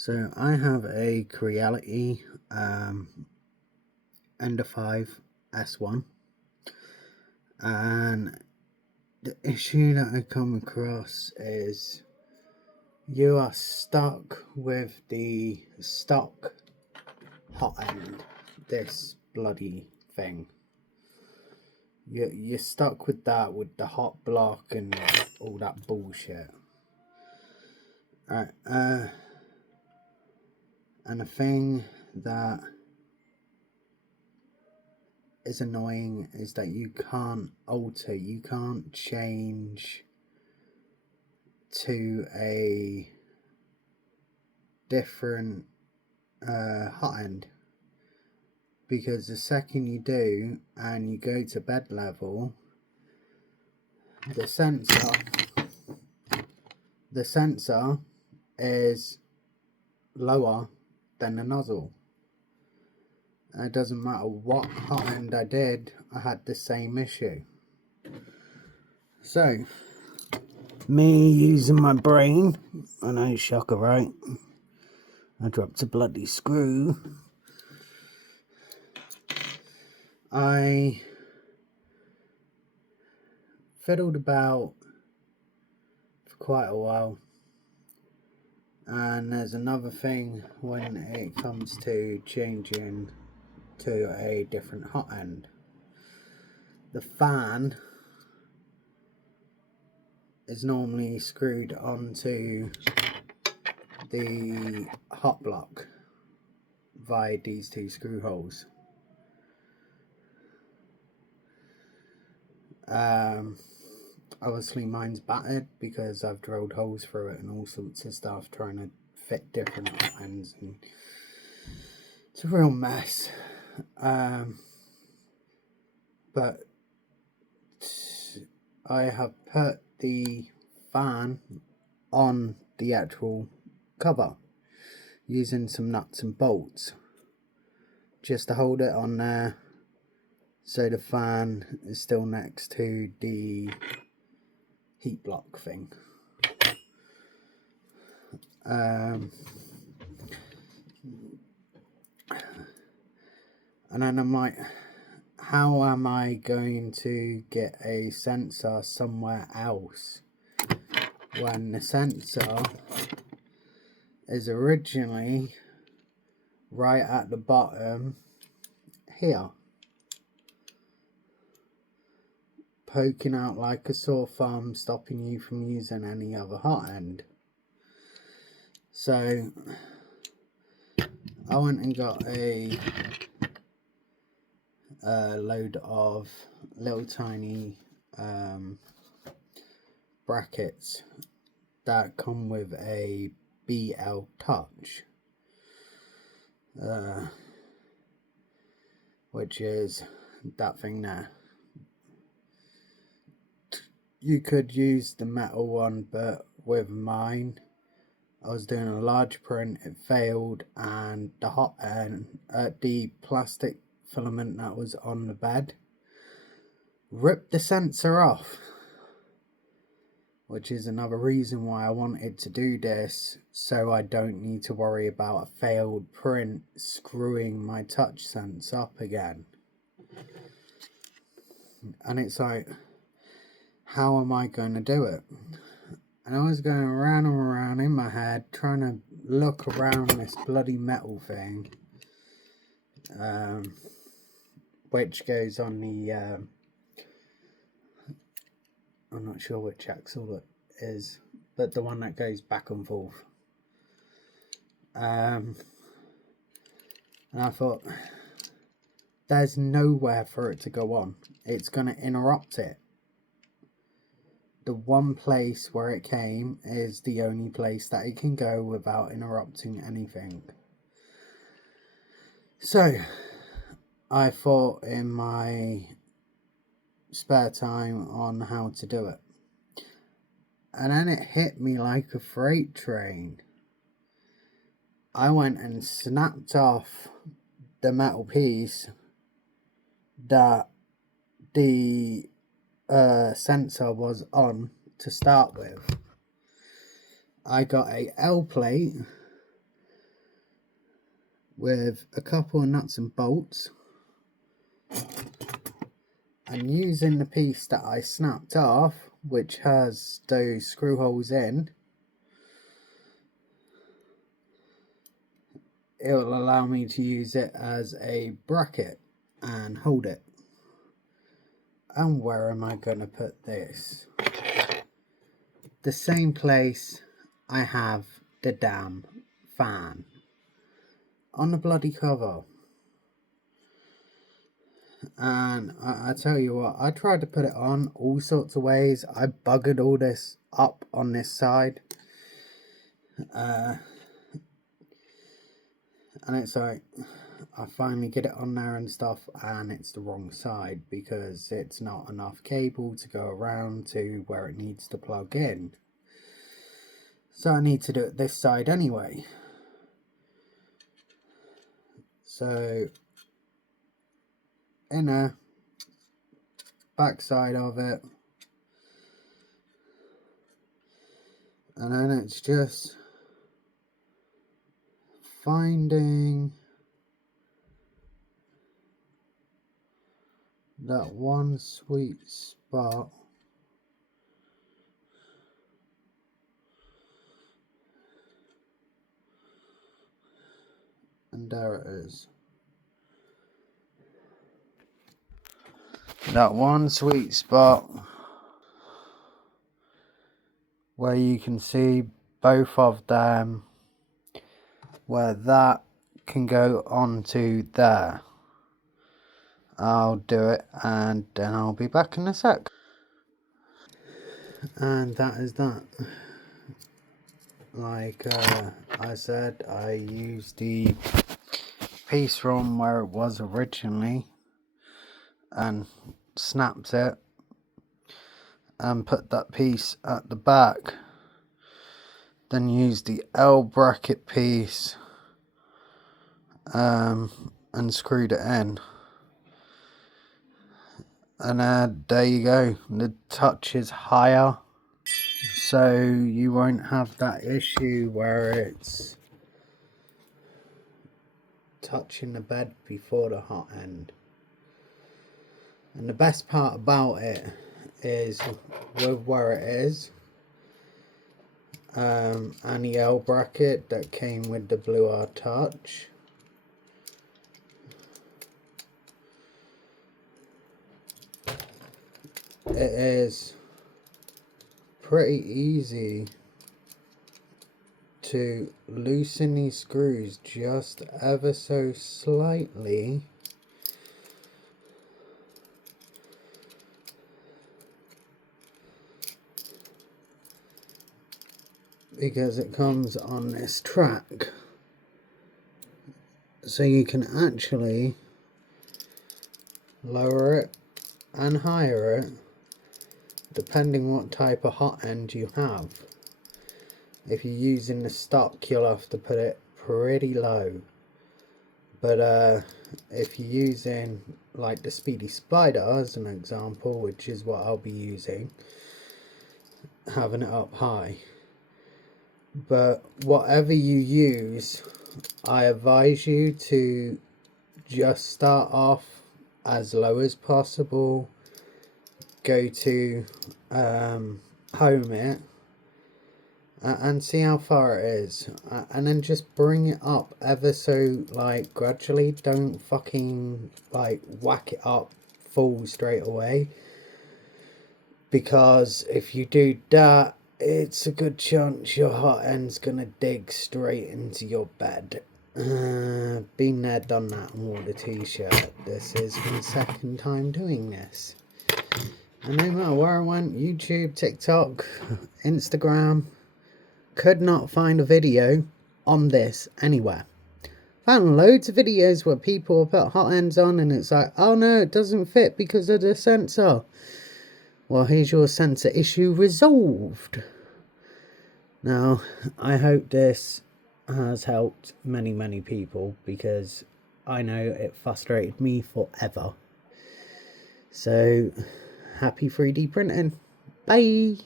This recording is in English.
So I have a Creality Ender 5 S1, and the issue that I come across is you are stuck with the stock hot end, this bloody thing. You're stuck with that, with the hot block and all that bullshit. Alright, and the thing that is annoying is that you can't alter, you can't change to a different hot end, because the second you do and you go to bed level, the sensor is lower than the nozzle. And it doesn't matter what hot end I did, I had the same issue. So, me using my brain, I know, shocker, right? I dropped a bloody screw. I fiddled about for quite a while, and there's another thing when it comes to changing to a different hot end. The fan is normally screwed onto the hot block via these two screw holes. Obviously mine's battered because I've drilled holes through it and all sorts of stuff trying to fit different hot ends, and it's a real mess. But I have put the fan on the actual cover using some nuts and bolts just to hold it on there, so the fan is still next to the heat block thing. And then I'm like, how am I going to get a sensor somewhere else when the sensor is originally right at the bottom here, poking out like a sore thumb, stopping you from using any other hot end? So I went and got a load of little tiny brackets that come with a BL Touch, which is that thing there. You could use the metal one, but with mine, I was doing a large print, it failed, and the hot end, the plastic filament that was on the bed ripped the sensor off, which is another reason why I wanted to do this, so I don't need to worry about a failed print screwing my touch sense up again. And it's like, how am I going to do it? And I was going around and around in my head trying to look around this bloody metal thing, which goes on the I'm not sure which axle it is, but the one that goes back and forth. And I thought, there's nowhere for it to go on. It's going to interrupt it. The one place where it came is the only place that it can go without interrupting anything. So I thought in my spare time on how to do it, and then it hit me like a freight train. I went and snapped off the metal piece that the sensor was on to start with. I got a L plate with a couple of nuts and bolts, and using the piece that I snapped off, which has those screw holes in, it will allow me to use it as a bracket and hold it. And where am I going to put this? The same place I have the damn fan, on the bloody cover. And I tell you what, I tried to put it on all sorts of ways. I buggered all this up on this side. And it's like, I finally get it on there and stuff, and it's the wrong side because it's not enough cable to go around to where it needs to plug in. So I need to do it this side anyway. So inner, back side of it, and then it's just finding that one sweet spot and there it is. That one sweet spot where you can see both of them, where that can go onto there. I'll do it and then I'll be back in a sec. And that is that. Like I said, I used the piece from where it was originally and snapped it and put that piece at the back. Then used the L bracket piece and screwed it in. And there you go, the touch is higher, so you won't have that issue where it's touching the bed before the hot end. And the best part about it is with where it is, and the L bracket that came with the Blue R Touch, it is pretty easy to loosen these screws just ever so slightly, because it comes on this track, so you can actually lower it and higher it depending what type of hot end you have. If you're using the stock, you'll have to put it pretty low, but if you're using like the Speedy Spider as an example, which is what I'll be using, having it up high. But whatever you use, I advise you to just start off as low as possible, go to home it and see how far it is, and then just bring it up ever so like gradually. Don't fucking like whack it up full straight away, because if you do that, it's a good chance your hot end's gonna dig straight into your bed. Been there, done that, and wore the t-shirt. This is my second time doing this, and no matter where I went, YouTube, TikTok, Instagram, could not find a video on this anywhere. Found loads of videos where people put hot ends on and it's like, oh no, it doesn't fit because of the sensor. Well, here's your sensor issue resolved. Now, I hope this has helped many people, because I know it frustrated me forever. So, happy 3D printing. Bye!